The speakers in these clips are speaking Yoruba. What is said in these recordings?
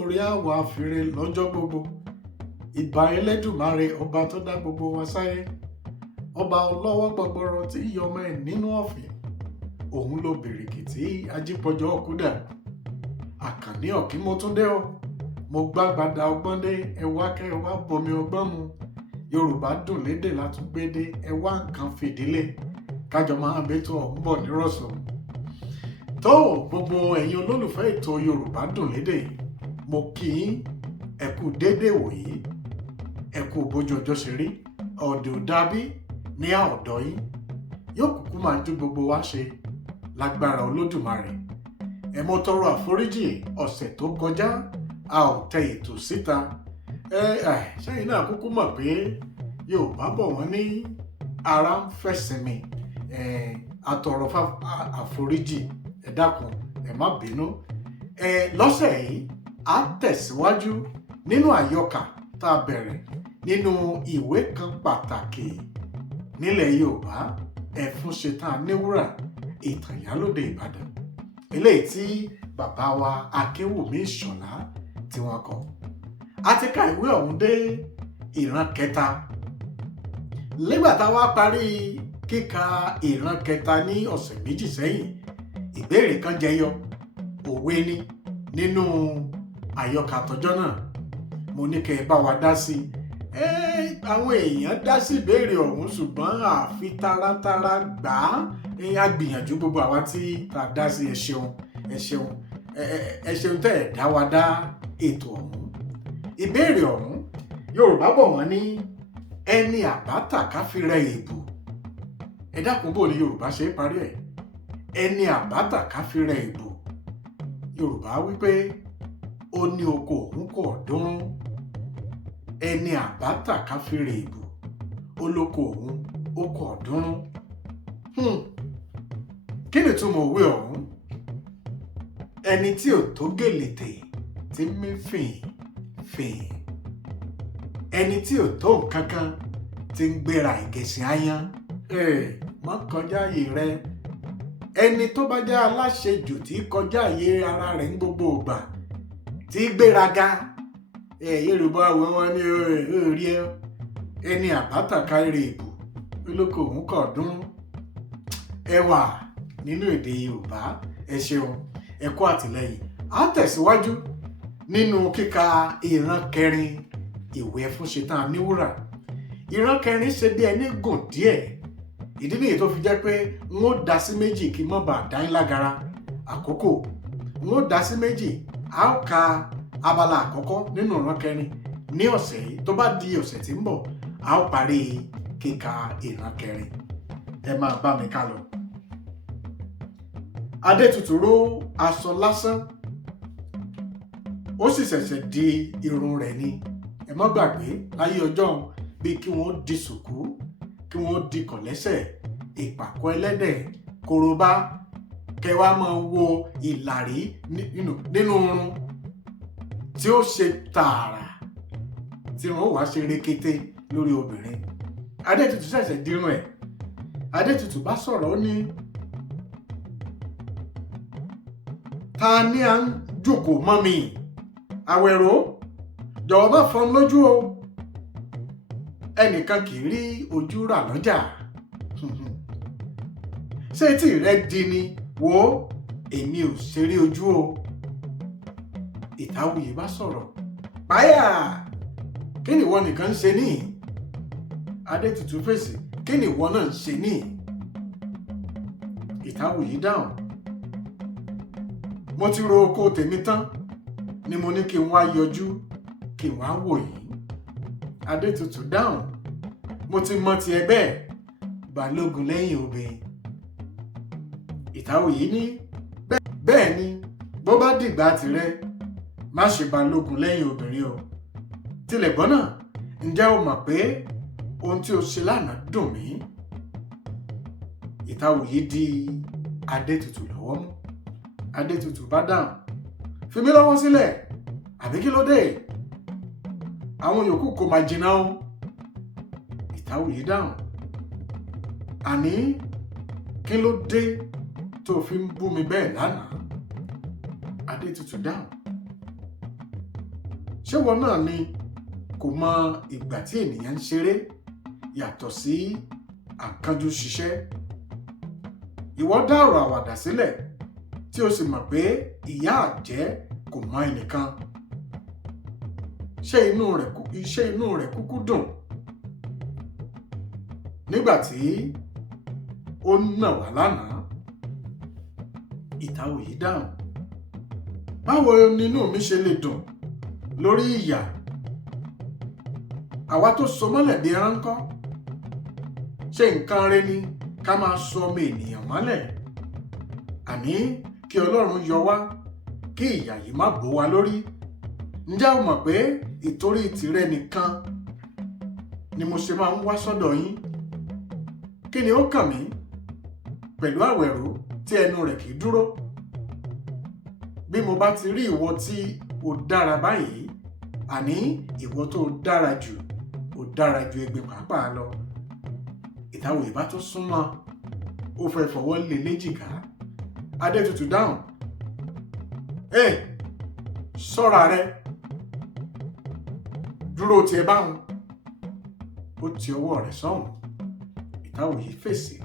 nítorí àwa fìrè lọ́jọ́ gbogbo. Ìbà Ẹlẹ́dùmarè ọba tó dá gbogbo wa sáyé. Ọba ọlọ́wọ́ gbọgbọrọ tí yọmọ ẹ̀ nínú ọ̀fìn. Òun ló bèrèkì tí ajípọ̀jọ́ ọ̀kúdà. Àkànní ọ̀kín mo tún dé o. Mo gbàgbàdà ọgbọ́n dé, ẹ wá kẹ́ ẹ wá bomi ọgbọ́n mu. Yorùbá dùn lédè látúgbédé, ẹ wá nǹkan fìdílé. Kájọ máa bẹ́tọ̀ ọ̀hún bọ̀ nírọ̀sùn. Tó gbogbo ẹ̀yin olólùfẹ́ ètò Yorùbá dùn lédè, mo kí yín, ẹ kú dédé wòyí, ẹ kú bójú ọjọ́ ṣe rí, ọ̀dẹ̀ ò dàbí ní ọ̀dọ̀ yín. Yóò kúkú máa ju gbogbo wa ṣe lágbára Olódùmarè. Ẹ mọ́ tọrọ àforíjì ọ̀sẹ̀ tó kọjá, a ò tẹ ètò síta. Ṣẹ́yìn náà kúkú mọ̀ pé Yorùbá bọ̀ wọ́n ní ara ń fẹ̀sìnmi. Àtọ̀rọ̀ àforíjì, ẹ dákun, ẹ má bínú. Lọ́sẹ̀ yìí a tẹ̀síwájú nínú àyọkà tá a bẹ̀rẹ̀ nínú ìwé kan pàtàkì nílẹ̀ Yorùbá, Ẹfúnṣetán Aníwúrà, ìtàn Ìyálóde Ìbàdàn, eléyìí tí bàbá wa Akínwùmí Ìṣọ̀lá tí wọ́n kọ. A ti ka ìwé ọ̀hún dé ìran kẹta. Nígbà tá a wá parí kíka ìran kẹta ní ọ̀sẹ̀ méjì sẹ́yìn, ìbéèrè kan jẹyọ, òwe ni nínú àyọkà tọjọ́ náà. Mo ní kẹ́ ẹ bá wa dá sí i. Àwọn èèyàn dá sí ìbéèrè ọ̀hún ṣùgbọ́n àfi taratara gbà á. A gbìyànjú gbogbo àwa tí a dá sí, ẹ ṣeun tẹ́ ẹ dá wa dá ètò ọ̀hún. Ìbéèrè ọ̀hún, Yorùbá bọ̀ wọ́n ní ẹni àbátà ká fi rẹ èbù. Ẹ dákun, bò ní Yorùbá ṣe é parí ẹ̀. Ẹni àbátà ká fi rẹ èbù. Yorùbá wípé ó ní oko òun kò dún. Ẹni àbátà ká fi rẹ èbù, olóko òun ó kò dún. Kí ni ìtumọ̀ òwe ọ̀hún? Ẹni tí ò tó gèlètè tí mí fìn. Ẹni tí ò tó nǹkan kan tí ń gbéra ìgẹ̀sìn áyán. Má kọjá ààyè rẹ. Ẹni tó bá jẹ́ aláṣejù tí kọjá ààyè ara rẹ̀ ń gbogbo ìgbà, tí gbéraga. Yorùbá wọn ní orí ẹ. Ẹni àbátà ká rẹ èbù, olóko òun kò dún. Ẹwà nínú èdè Yorùbá. Ẹ ṣeun, ẹ kú àtìlẹ́yìn. A tẹ̀síwájú nínú kíka ìran kẹrin ìwé Ẹfúnṣetán Aníwúrà. Ìran kẹrin ṣe bí ẹni gùn díẹ̀. Ìdí nìyí tó fi jẹ́ pé n ó dá sí méjì kí n má bàa dá yín lágara àkókò. N ó dá sí méjì. A ó ka abala àkọ́kọ́ nínú ìran kẹrin ní ọ̀sẹ̀ yìí. Tó bá di ọ̀sẹ̀ tí ń bọ̀, a ó parí kíka ìran kẹrin. Ẹ máa bá mi ká lọ. Adétutù ró aṣọ lásán, ó sì ṣẹ̀ṣẹ̀ di irun rẹ̀ ni. Ẹ má gbàgbé láyé ọjọ́ bí kí wọ́n di ṣùkú, kí wọ́n di kọ̀lẹ́sẹ̀, ìpàkọ́ ẹlẹ́dẹ̀, korobá, kẹwàá máa wo ìlàrí nínú irun tí ó ṣe tààrà, tí wọ́n wá ṣe rekete lórí obìnrin. Adétutù ṣẹ̀ṣẹ̀ dirun ẹ̀. Adétutù bá sọ̀rọ̀, ó ní, ta ni à ń jókòó mọ́ mi? Àwẹ̀rò, jọ̀wọ́ má fọ́n lójú o. Ẹnìkan kì í rí ojú rà lọ́jà. Ṣé tí rẹ di ni? Wo, èmi ò ṣeré ojú o. Ìtàwùyè bá sọ̀rọ̀, páyà, kí ni ìwọ nìkan ń ṣe níhìn? Adétutù fèsì, kí ni ìwọ náà ń ṣe níhìn? Ìtàwùyè dáhùn, mo ti ro oko tèmi tán ni mo ní kí n wá yọjú kí n wá wò yín. Adétutù dáhùn, mo ti mọ ti ẹ bẹ́ẹ̀, balógun lẹ́yìn obìnrin. Ìtàwùyè ní, bẹ́ẹ̀ ni, bó bá dìgbà tirẹ̀, má ṣe balógun lẹ́yìn obìnrin o. Tilẹ̀ gbọ́n náà, ǹjẹ́ o mọ̀ pé ohun tí o ṣe lánàá dùn mí? Ìtàwùyè di Adétutù lọ́wọ́ mú. Adétutù bá dáhùn, fi mí lọ́wọ́ sílẹ̀, àbí kí ló dé? Àwọn yòókù kò máa jìnnà o. Ìtàwùyè dáhùn, àní kí ló dé tó fi ń bú mi bẹ́ẹ̀ lánàá? Adétutù dáhùn, ṣé wọn náà ni kò mọ ìgbà tí ènìyàn ń ṣeré yàtọ̀ sí àkánjú ṣiṣẹ́? ìwọ dá ọ̀rọ̀ àwàdà sílẹ̀ tí o sì mọ̀ pé ìyà àjẹ́ kò mọ ẹnìkan. ṣé inú rẹ̀ kúkú dùn nígbà tí ó nà wá lánàá? Ìtawòyí dáhùn, báwo nínú mi ṣe lè dùn lórí ìyà? àwa tó so mọ́lẹ̀ bí ẹran ńkọ́? ṣé nǹkan rẹ ni ká máa so ọmọ ènìyàn mọ́lẹ̀? àní kí Ọlọ́run yọ wá kí ìyà yìí má bò wá lórí. ǹjẹ́ o mọ̀ pé ìtorí tìrẹ nìkan ni mo ṣe máa ń wá sọ́dọ̀ yín? kí ni ó kàn mí pẹ̀lú àwẹ̀rò tí ẹnu rẹ̀ kì í dúró? bí mo bá ti rí ìwọ tí ó dára báyìí, àní ìwọ tó dára jù, ó dára ju egbin pàápàá lọ. Ìtawòyí bá tó súnmọ́, ó fẹ́ fọwọ́ lé léjìká. Adétutù dáhùn, ṣọ́ra rẹ, dúró tiẹ̀ báhùn. ó ti ọwọ́ rẹ̀ sọ́hùn. Ìtawòyí fèsì,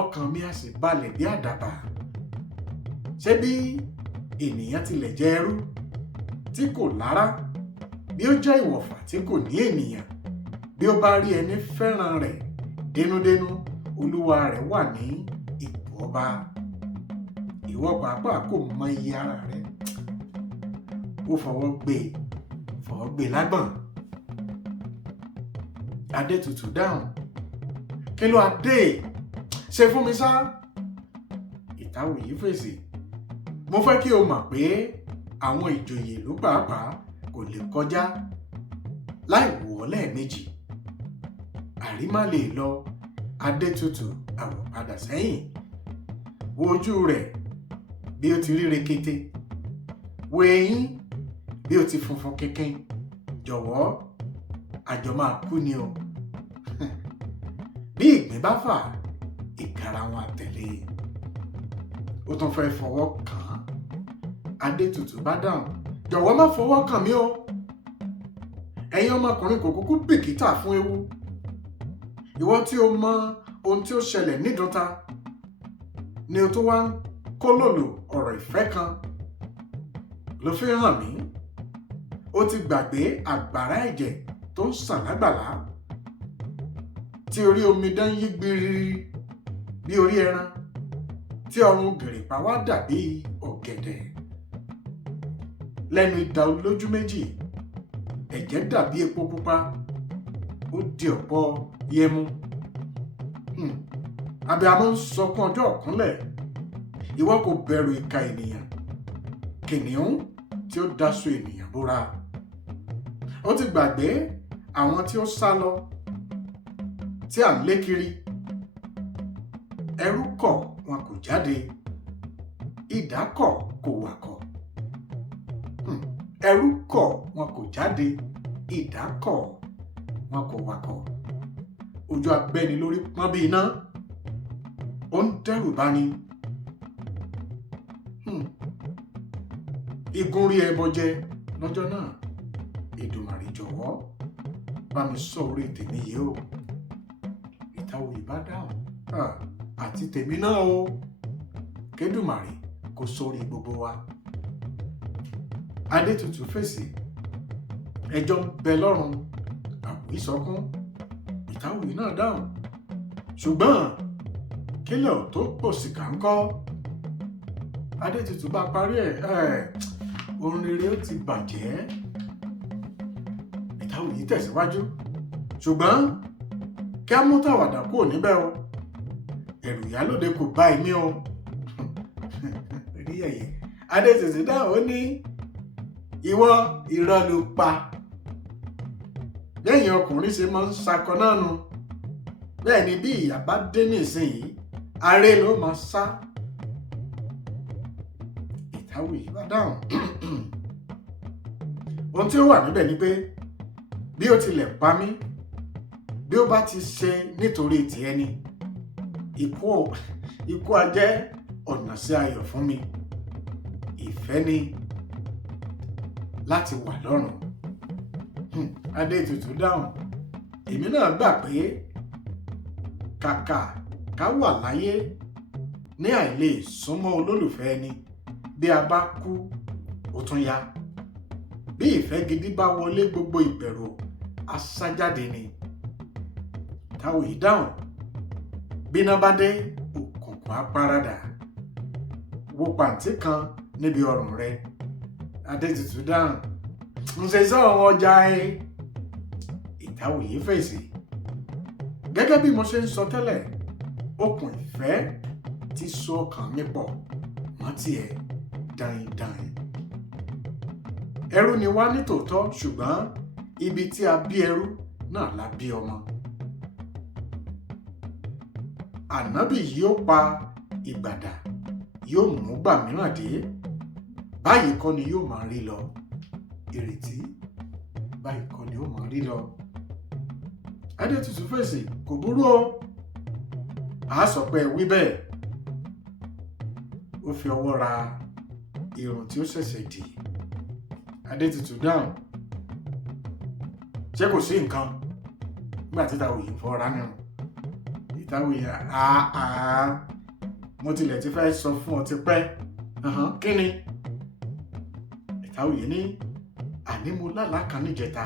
ọkàn mi á sì balẹ̀ bí àdàbà. ṣé bí ènìyàn tilẹ̀ jẹ́ ẹrú tí kò lára, bí ó jẹ́ ìwọ̀fà tí kò ní ènìyàn, bí ó bá rí ẹni fẹ́ràn rẹ̀ dénúdénú, olúwa rẹ̀ wà ní ipò ọba. ìwọ pàápàá kò mọ iye ara rẹ̀. ó fọwọ́ gbé lágbọ̀n. Adétutù dáhùn, kí ló adé? ṣe fún mi sá. Ìtawòyí fèsì, mo fẹ́ kí o mọ̀ pé àwọn ìjòyè ìlú pàápàá kò lè kọjá láì wò ọ́ lẹ́ẹ̀mejì. àrímá lè lọ. Adétutù àwọ̀ padà sẹ́yìn. wo ojú rẹ̀ bí ó ti rí rekete. wo eyín bí ó ti funfun kínkín. jọ̀wọ́, àjọ máa kú ni o. bí ìgbín bá fà, ìkara wọn àtẹ̀lé. ó tún fẹ́ fọwọ́ kàn án. Adétutù bá dáhùn, jọ̀wọ́ má fọwọ́ kàn mí o. ẹ̀yin ọmọkùnrin kò kúkú bìkítà fún ewu. ìwọ tí o mọ ohun tí ó ṣẹlẹ̀ nídùúta ni o tó wá ń kólòlò ọ̀rọ̀ ìfẹ́ kan ló fi hàn mí. ó ti gbàgbé àgbàrá ẹ̀jẹ̀ tó ń sàn lágbàlá, tí orí omidan yí gbiriri bí orí ẹran, tí ọrùn gìrìpá wá dàbí ọ̀gẹ̀dẹ̀. lẹ́nu idà olójú méjì, ẹ̀jẹ̀ dàbí epo pupa, ó di ọ̀pọ̀ yẹmu. abiyamọ ń sọkún ọjọ́ ọ̀kúnlẹ̀. ìwọ kò bẹ̀rù ìkà ènìyàn, kìnìún tí ó daṣọ ènìyàn bóra. ó ti gbàgbé àwọn tí ó sá lọ, tí à ń lé kiri. ẹrú kọ̀ wọn kò jáde, idà kọ̀ kò wakọ̀. ẹrú kọ̀ wọn kò jáde, idà kọ̀ wọn kò wakọ̀. ojú abẹ́ni lórí pọ́n bí iná, ó ń dẹ́rù bani. igun rí ẹbọ jẹ lọ́jọ́ náà. Èdùmàrè jọ̀wọ́ bá mi sọ orí tèmi yìí o. Ìtawòyí bá dáhùn, àti tèmi náà o. k'Èdùmàrè kó sórí gbogbo wa. Adétutù fèsì, ẹjọ́ ń bẹ lọ́run, àwí sọkún. Ìtawòyí náà dáhùn, ṣùgbọ́n kílẹ̀ tó pòsìkà ń kọ́. Adétutù bá parí ohun rere ó ti bàjẹ́. Ìtawòyí tẹ̀síwájú, ṣùgbọ́n kí á mú tàwàdà kúrò níbẹ̀ o. ẹ̀rù ìyálóde kò bá èmi o. rí ẹ̀yẹ. Adétutù dáhùn, ó ní, ìwọ irọ́ ló pa. lẹ́yìn ọkùnrin ṣe máa ń sakọ náà nu. bẹ́ẹ̀ ni bí ìyà bá dé nísìnyí, aré ló máa sá. Ìtawòyí bá dáhùn, ohun tí ó wà níbẹ̀ ni pé bí ó tilẹ̀ pa mí, bí ó bá ti ṣe nítorí ti ẹni, ikú á jẹ́ ọ̀nà sí ayọ̀ fún mi. ìfẹ́ ni. láti wà lọ́run. Adétutù dáhùn, èmi náà gbà pé kàkà ká wà láyé ní àìlè súnmọ́ olólùfẹ́ ẹni, bí a bá kú ó tún yá. Bí ìfẹ́ gidi bá wọlé, gbogbo ìbẹ̀rù á sá jáde ni. Táwòyí dáhùn, bíná bá dé òkùnkùn á paradà. Wo pàǹtí kan níbi ọrùn rẹ. Adétutù dáhùn, ǹṣe sọ̀rọ̀ ọjà ẹ. Ìtáwòyí fèsì, gẹ́gẹ́ bí mo ṣe ń sọ tẹ́lẹ̀, okùn ìfẹ́ ti so ọkàn mi pọ̀ mọ́ tiẹ̀ dáindáin. Ẹrú ni wá ní tòótọ́, ṣùgbọ́n ibi tí a bí ẹrú náà la bí ọmọ. Ànábì yóò pa ìgbàdà, yóò mú gbà mìíràn dé. Báyìí kọ́ ni yóò máa rí lọ. Ìrètí, báyìí kọ́ ni yóò máa rí lọ. Adétutù fèsì, kò burú o. A sọ pé wí bẹ́ẹ̀. Ó fi ọwọ́ ra irun tí ó ṣẹ̀ṣẹ̀ dì. Adétutù dáhùn, ṣé kò sí nǹkan? Nígbà tí Táwòyí fọ́ra nírun. Ìtáwòyí, mo tilẹ̀ ti fẹ́ sọ fún ọ ti pẹ́. Kí ni? Ìtáwòyí ní, àní mo lálàá kan níjẹta.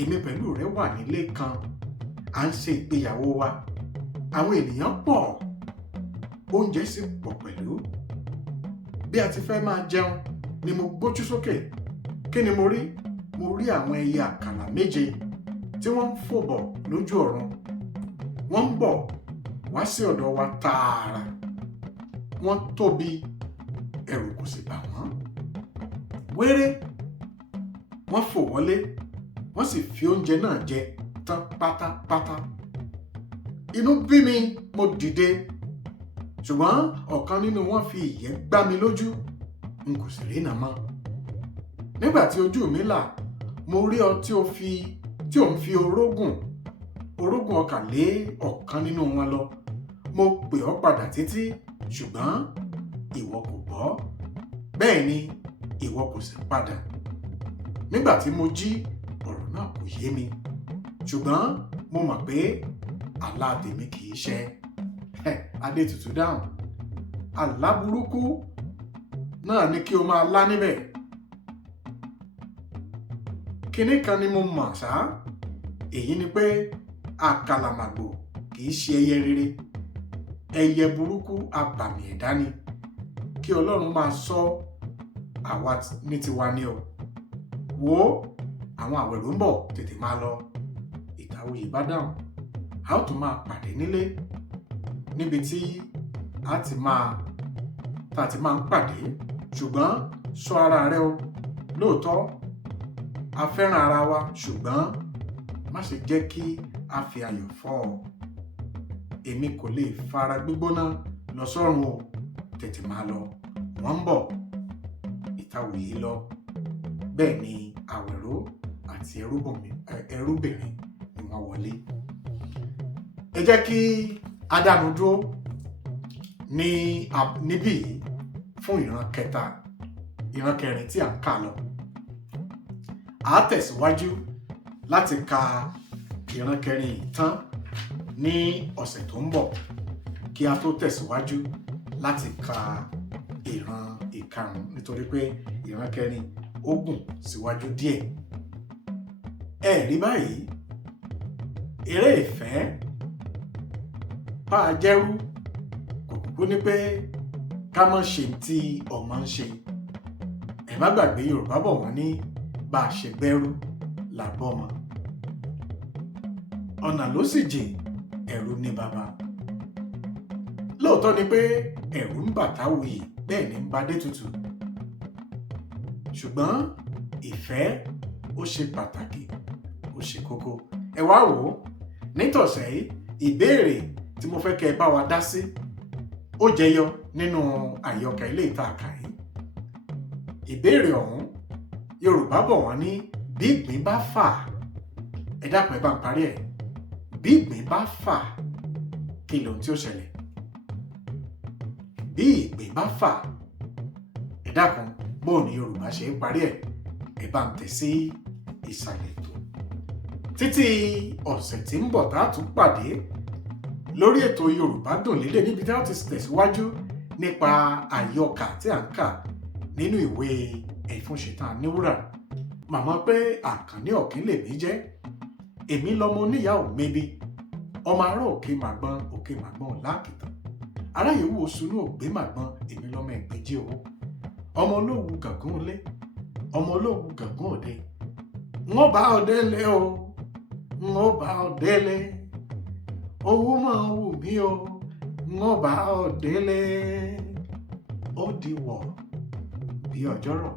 Èmi pẹ̀lú rẹ̀ wà nílé kan, à ń ṣe ìgbéyàwó wa. Àwọn ènìyàn pọ̀, oúnjẹ sì pọ̀ pẹ̀lú. Bí a ti fẹ́ máa jẹun ni mo gbójú sókè. Kí ni mo rí? Mo rí àwọn ẹyẹ àkàlà 7 tí wọ́n ń fò bọ̀ lójú ọ̀run. Wọ́n ń bọ̀ wá sí ọ̀dọ̀ wa tààrà. Wọ́n tóbi, ẹ̀rù kò sì bà wọ́n. Wéré wọ́n fò wọlé, wọ́n sì fi oúnjẹ náà jẹ tán pátápátá. Inú bí mi, mo dìde, ṣùgbọ́n ọ̀kan nínú wọn fi ìyẹ́ gbá mi lójú, n kò sì rí nà mọ́. Nígbà tí ojú mi là, mo rí ọ tí ò ń fi orógùn ọkà lé ọ̀kan nínú wọn lọ. Mo pè ọ́ padà títí, ṣùgbọ́n ìwọ kò gbọ́. Bẹ́ẹ̀ ni ìwọ kò sì padà. Nígbà tí mo jí, ọ̀rọ̀ náà kò yé mi, ṣùgbọ́n mo mọ̀ pé àlá tèmi kì í ṣẹ. Adétutù dáhùn, àlá burúkú náà ni kí o máa lá níbẹ̀. Kinní kan ni mo mọ̀ ṣá, èyí ni pé àkàlàmàgbò kì í ṣe ẹyẹ rere. Ẹyẹ burúkú abàmì ẹ̀dá ni. Kí Ọlọ́run máa ṣọ́ àwa ní tiwa ni o. Wò ó, àwọn àwẹ̀rò ń bọ̀, tètè máa lọ. Ìtáwòyí bá dáhùn, a ó tún máa pàdé nílé, níbi tí a ti máa ń pàdé. Ṣùgbọ́n ṣọ́ ara rẹ o. Lóòótọ́ a fẹ́ràn ara wa, ṣùgbọ́n má ṣe jẹ́ kí a fi ayọ̀ fọ́ ọ. Èmi kò lè fara gbígbóná lọ sọ́run o. Tètè máa lọ, wọ́n ń bọ̀. Ìtáwòyí lọ. Bẹ́ẹ̀ ni àwẹ̀rò àti ẹrúbìnrin ni wọ́n wọlé. Ẹ jẹ́ kí a dánu dúró níbí fún ìran kẹrin tí à ń kà lọ. A tẹ̀síwájú láti ka ìran kẹrin yìí tán ní ọ̀sẹ̀ tó ń bọ̀, kí a tó tẹ̀síwájú láti ka ìran ìkarùn-ún, nítorí pé ìran kẹrin ó gùn síwájú díẹ̀. Ẹ rí báyìí, eré ìfẹ́ bá a jẹ́rú kò kúkú ní pé ká má ṣe tí ọmọ ń ṣe. Ẹ má gbàgbé, Yorùbá bọ̀ wọ́n ní bá a ṣe gbẹ́rú là bọ́mọ. Ọ̀nà ló sì jìn, ẹ̀rù ní baba. Lóòótọ́ ni pé ẹ̀rù ń bà Táwòyí, bẹ́ẹ̀ ni ń bà Adétutù. Ṣùgbọ́n ìfẹ́ ó ṣe pàtàkì, ó ṣe kókó. Ẹ wá wò ó, nítọ̀sẹ̀ yìí, ìbéèrè tí mo fẹ́ kẹ́ ẹ bá wa dá sí ó jẹyọ nínú àyọkà ilé ìtaàkà yìí. Ìbéèrè ọ̀hún, Yorùbá bọ̀ wọ́n ní bí ìgbín bá fà, ẹ dákun ẹ bá ń parí ẹ̀. Bí ìgbín bá fà, kí lohun tí ó ṣẹlẹ̀? Bí ìgbín bá fà, ẹ dákun, bóò ni Yorùbá ṣe ń parí ẹ̀? ẹ bá ń tẹ̀ sí ìsàlẹ̀ ètò. Títí ọ̀sẹ̀ tí ń bọ̀ tá a tún pàdé lórí ètò Yorùbá Dùn Lédè, níbi tí a ti tẹ̀síwájú nípa àyọkà tí à ń kà nínú ìwé Ẹ̀fúnṣetán Aníwúrà. Màmá pé Àkànní Ọ̀kín lèmi jẹ́, èmi lọmọ oníyàá ò mebi, ọmọ ará òkè màgbọ́n láàkìtàn, ará yòówù oṣùnú ògbé màgbọ́n, èmi lọmọ ẹ̀gbẹ́jì owó, ọmọ olóòwú gàngún ilé, ọmọ olóòwú gàngún òde. Wọ́n bá ọ délé o, wọ́n bá ọ délé, owó máa wù mí o, wọ́n bá ọ délé, ó di wọ̀ bí ọjọ́rọ̀.